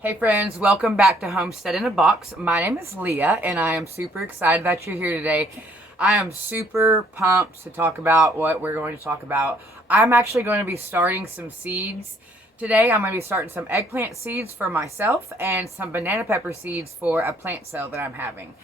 Hey friends, welcome back to Homestead in a Box. My name is Leah and I am super excited that you're here today. I am super pumped to talk about what we're going to talk about. I'm actually going to be starting some seeds today. I'm going to be starting some eggplant seeds for myself and some banana pepper seeds for a plant sale that I'm having.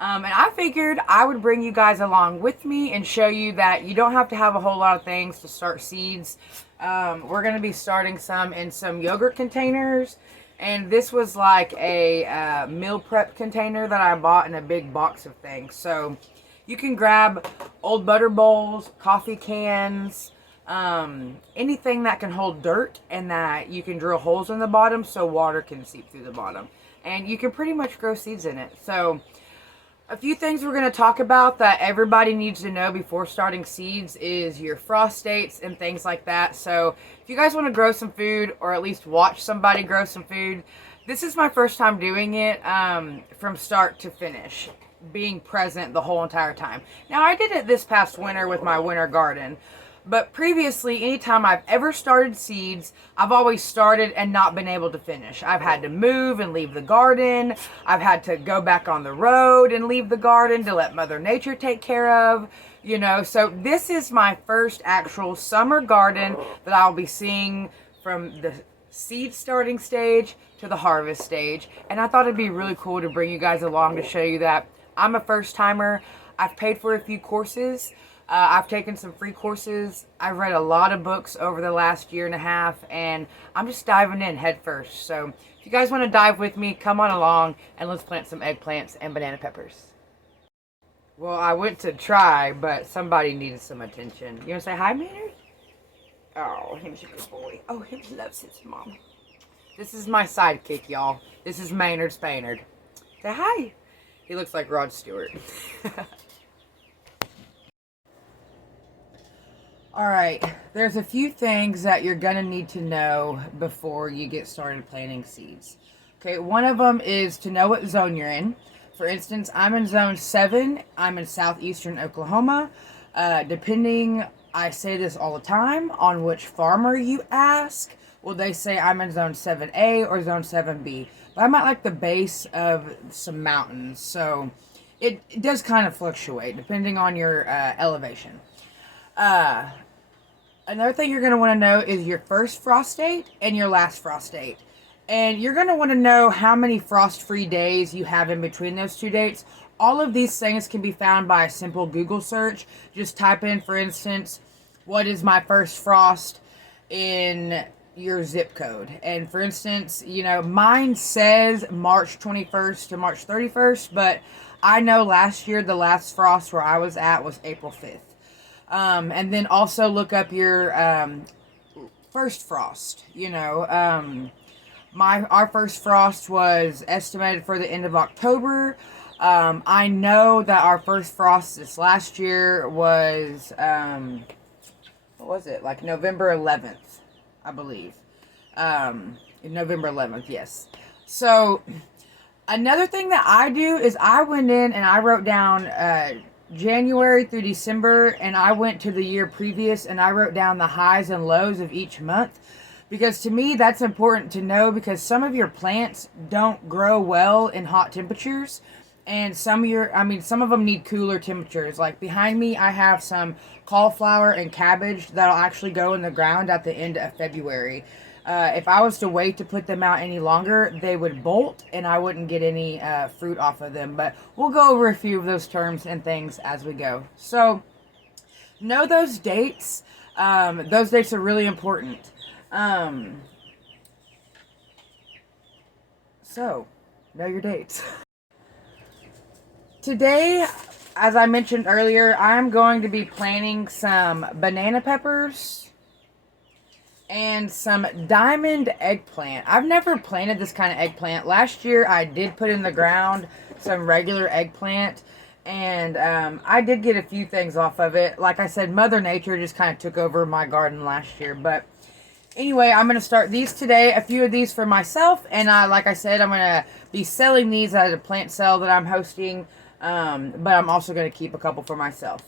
And I figured I would bring you guys along with me and show you that you don't have to have a whole lot of things to start seeds. We're going to be starting some in some yogurt containers. And this was like a meal prep container that I bought in a big box of things. So you can grab old butter bowls, coffee cans, anything that can hold dirt and that you can drill holes in the bottom so water can seep through the bottom. And you can pretty much grow seeds in it. So a few things we're going to talk about that everybody needs to know before starting seeds is your frost dates and things like that. So if you guys want to grow some food or at least watch somebody grow some food, this is my first time doing it from start to finish, being present the whole entire time. Now I did it this past winter with my winter garden. But previously, anytime I've ever started seeds, I've always started and not been able to finish. I've had to move and leave the garden. I've had to go back on the road and leave the garden to let Mother Nature take care of, you know. So this is my first actual summer garden that I'll be seeing from the seed starting stage to the harvest stage. And I thought it'd be really cool to bring you guys along to show you that I'm a first timer. I've paid for a few courses. I've taken some free courses. I've read a lot of books over the last year and a half, and I'm just diving in head first. So if you guys want to dive with me, come on along and let's plant some eggplants and banana peppers. Well, I went to try, but somebody needed some attention. You want to say hi, Maynard? Oh, him's a good boy. Oh, him loves his mom. This is my sidekick, y'all. This is Maynard Spaynard. Say hi. He looks like Rod Stewart. Alright, there's a few things that you're going to need to know before you get started planting seeds. Okay, one of them is to know what zone you're in. For instance, I'm in zone 7. I'm in southeastern Oklahoma. Depending, I say this all the time, on which farmer you ask, will they say I'm in zone 7A or zone 7B. But I'm at like the base of some mountains, so it does kind of fluctuate depending on your elevation. Another thing you're going to want to know is your first frost date and your last frost date. And you're going to want to know how many frost-free days you have in between those two dates. All of these things can be found by a simple Google search. Just type in, for instance, what is my first frost in your zip code. And for instance, you know, mine says March 21st to March 31st, but I know last year the last frost where I was at was April 5th. And then also look up your first frost. You know, our first frost was estimated for the end of October. I know that our first frost this last year was what was it? Like November 11th, I believe. November 11th, yes. So another thing that I do is I went in and I wrote down January through December, and I went to the year previous and I wrote down the highs and lows of each month, because to me that's important to know, because some of your plants don't grow well in hot temperatures, and some of them need cooler temperatures. Like behind me I have some cauliflower and cabbage that'll actually go in the ground at the end of February. If I was to wait to put them out any longer, they would bolt and I wouldn't get any fruit off of them. But we'll go over a few of those terms and things as we go. So, know those dates. Those dates are really important. So, know your dates. Today, as I mentioned earlier, I'm going to be planting some banana peppers and some diamond eggplant. I've never planted this kind of eggplant. Last year I did put in the ground some regular eggplant, and I did get a few things off of it. Like I said, Mother Nature just kind of took over my garden last year. But anyway, I'm going to start these today, a few of these for myself, and like I said, I'm going to be selling these at a plant sale that I'm hosting, but I'm also going to keep a couple for myself.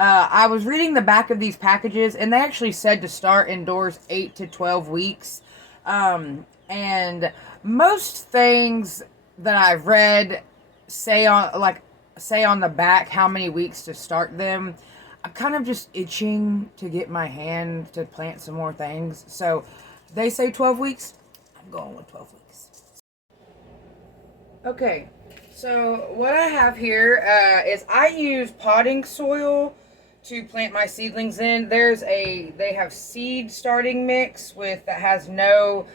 I was reading the back of these packages, and they actually said to start indoors 8 to 12 weeks. And most things that I've read say on the back how many weeks to start them. I'm kind of just itching to get my hand to plant some more things. So they say 12 weeks. I'm going with 12 weeks. Okay, so what I have here is I use potting soil to plant my seedlings in. They have seed starting mix that has no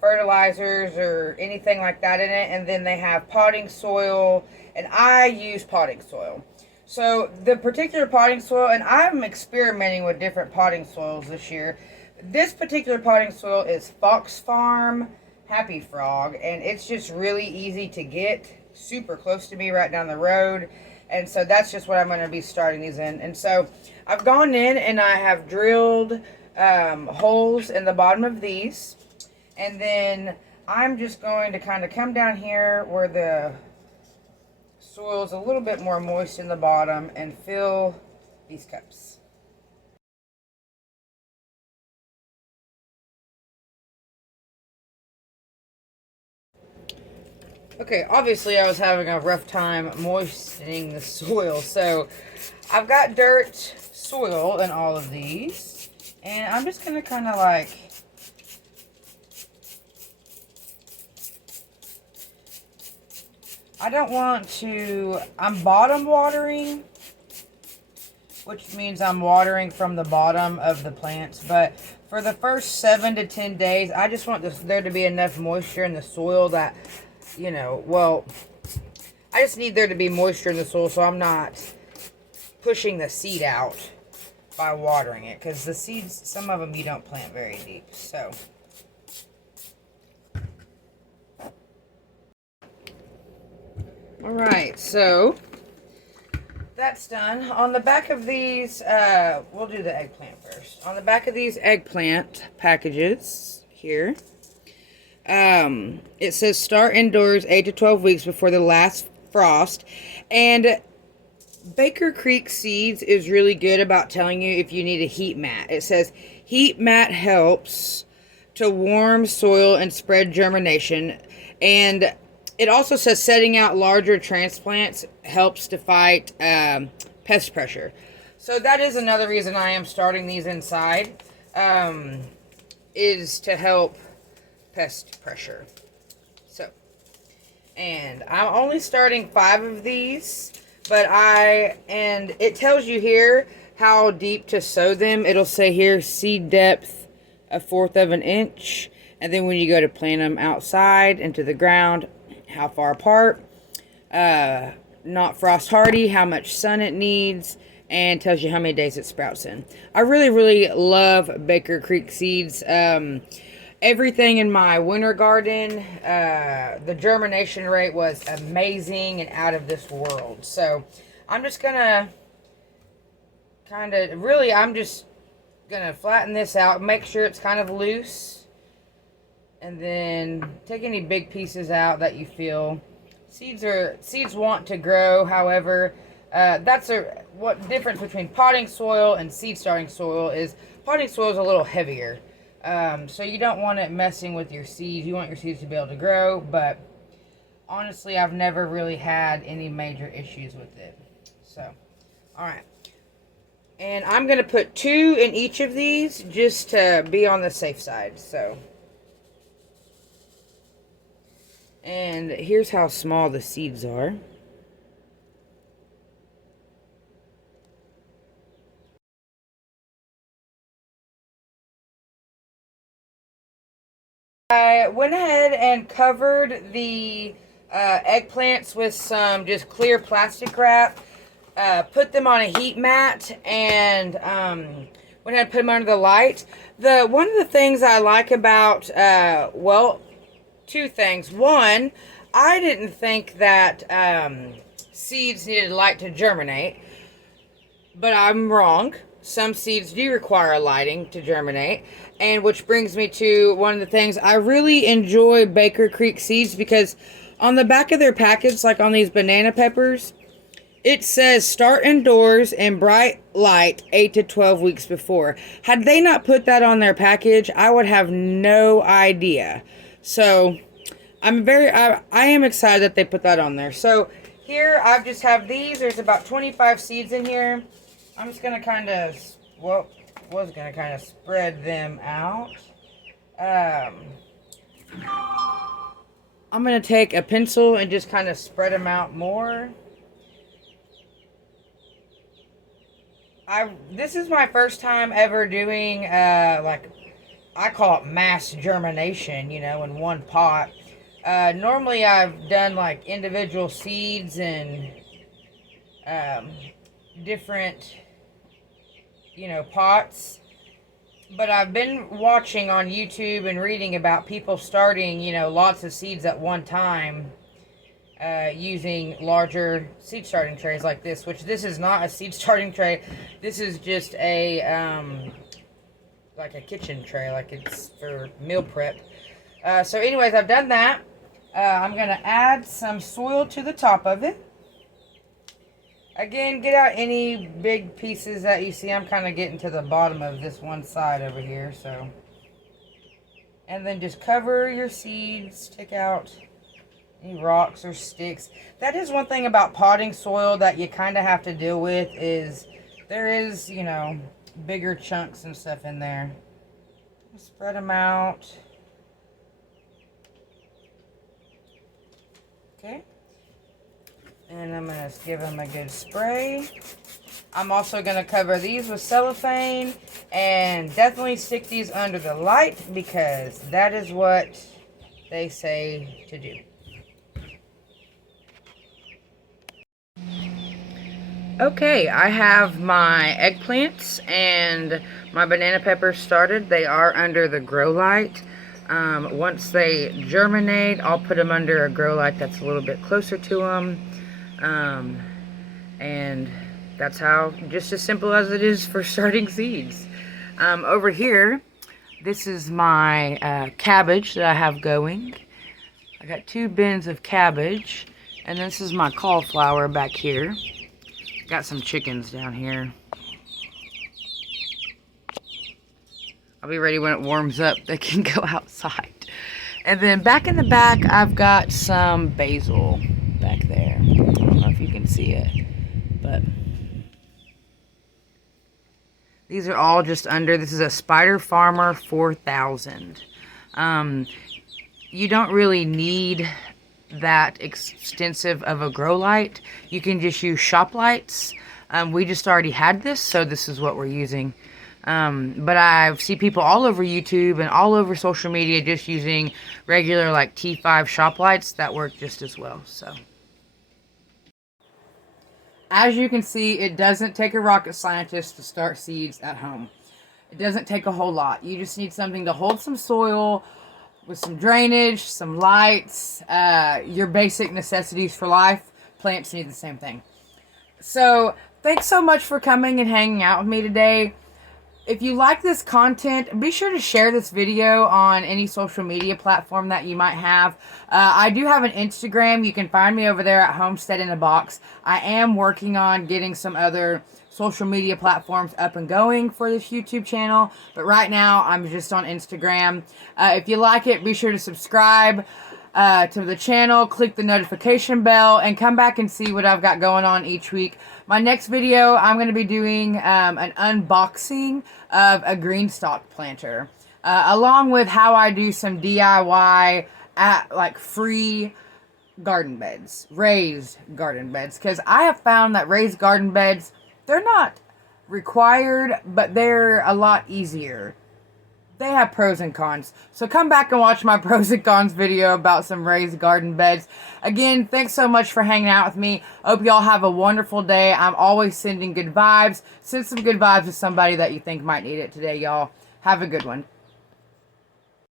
fertilizers or anything like that in it, and then they have potting soil, and I use potting soil. So the particular potting soil, and I'm experimenting with different potting soils this year. This particular potting soil is Fox Farm Happy Frog, and it's just really easy to get, super close to me right down the road. And so that's just what I'm going to be starting these in. And so I've gone in and I have drilled holes in the bottom of these. And then I'm just going to kind of come down here where the soil is a little bit more moist in the bottom and fill these cups. Okay, obviously I was having a rough time moistening the soil, so I've got dirt soil in all of these, and I'm just going to kind of like I'm bottom watering, which means I'm watering from the bottom of the plants, but for the first 7 to 10 days, I just want there to be enough moisture in the soil that, I just need there to be moisture in the soil so I'm not pushing the seed out by watering it, because the seeds, some of them you don't plant very deep. So all right, so that's done. On the back of these, we'll do the eggplant first. On the back of these eggplant packages here, it says start indoors 8 to 12 weeks before the last frost. And Baker Creek Seeds is really good about telling you if you need a heat mat. It says heat mat helps to warm soil and spread germination. And it also says setting out larger transplants helps to fight pest pressure. So that is another reason I am starting these inside, is to help pest pressure. So, and I'm only starting 5 of these, and it tells you here how deep to sow them. It'll say here seed depth 1/4 of an inch, and then when you go to plant them outside into the ground, how far apart, not frost hardy, how much sun it needs, and tells you how many days it sprouts in. I really, really love Baker Creek Seeds. Everything in my winter garden, the germination rate was amazing and out of this world. So I'm just gonna I'm just gonna flatten this out, make sure it's kind of loose, and then take any big pieces out that you feel. Seeds want to grow. However, what difference between potting soil and seed starting soil is potting soil is a little heavier. So you don't want it messing with your seeds. You want your seeds to be able to grow, but honestly, I've never really had any major issues with it. So, all right. And I'm going to put 2 in each of these just to be on the safe side. So, and here's how small the seeds are. I went ahead and covered the eggplants with some just clear plastic wrap. Put them on a heat mat and went ahead and put them under the light. One of the things I like about, 2 things. One, I didn't think that seeds needed light to germinate, but I'm wrong. Some seeds do require lighting to germinate. And which brings me to one of the things I really enjoy Baker Creek Seeds, because on the back of their package, like on these banana peppers, It says start indoors in bright light 8 to 12 weeks before. Had they not put that on their package, I would have no idea. So I am excited that they put that on there. So here I just have these. There's about 25 seeds in here. I'm just going to kind of, well, was going to kind of spread them out. I'm going to take a pencil and just kind of spread them out more. This is my first time ever doing, like, I call it mass germination, you know, in one pot. Normally I've done, like, individual seeds and, different, you know, pots. But I've been watching on YouTube and reading about people starting, you know, lots of seeds at one time. Using larger seed starting trays like this, which this is not a seed starting tray. This is just a like a kitchen tray, like it's for meal prep. So anyways, I've done that. I'm gonna add some soil to the top of it. Again, get out any big pieces that you see. I'm kind of getting to the bottom of this one side over here, so. And then just cover your seeds. Take out any rocks or sticks. That is one thing about potting soil that you kind of have to deal with, is there is, you know, bigger chunks and stuff in there. Spread them out. Okay. And I'm going to give them a good spray. I'm also going to cover these with cellophane and definitely stick these under the light, because that is what they say to do. Okay, I have my eggplants and my banana peppers started. They are under the grow light. Once they germinate, I'll put them under a grow light that's a little bit closer to them. And that's how, just as simple as it is for starting seeds. Over here, this is my cabbage that I have going. I got 2 bins of cabbage, and this is my cauliflower back here. Got some chickens down here. I'll be ready when it warms up. They can go outside. And then back in the back, I've got some basil back there. I don't know if you can see it, but these are all just under. This is a Spider Farmer 4000. You don't really need that extensive of a grow light. You can just use shop lights. We just already had this, so this is what we're using. But I see people all over YouTube and all over social media just using regular like T5 shop lights that work just as well. So as you can see, it doesn't take a rocket scientist to start seeds at home. It doesn't take a whole lot. You just need something to hold some soil with some drainage, some lights, your basic necessities for life. Plants need the same thing. So thanks so much for coming and hanging out with me today. If you like this content, be sure to share this video on any social media platform that you might have. I do have an Instagram. You can find me over there at Homestead in a Box. I am working on getting some other social media platforms up and going for this YouTube channel, but right now I'm just on Instagram. If you like it, be sure to subscribe to the channel, click the notification bell, and come back and see what I've got going on each week. My next video, I'm going to be doing an unboxing of a green stalk planter, along with how I do some DIY like free garden beds, raised garden beds, because I have found that raised garden beds, they're not required, but they're a lot easier. They have pros and cons. So come back and watch my pros and cons video about some raised garden beds. Again, thanks so much for hanging out with me. Hope y'all have a wonderful day. I'm always sending good vibes. Send some good vibes to somebody that you think might need it today, y'all. Have a good one.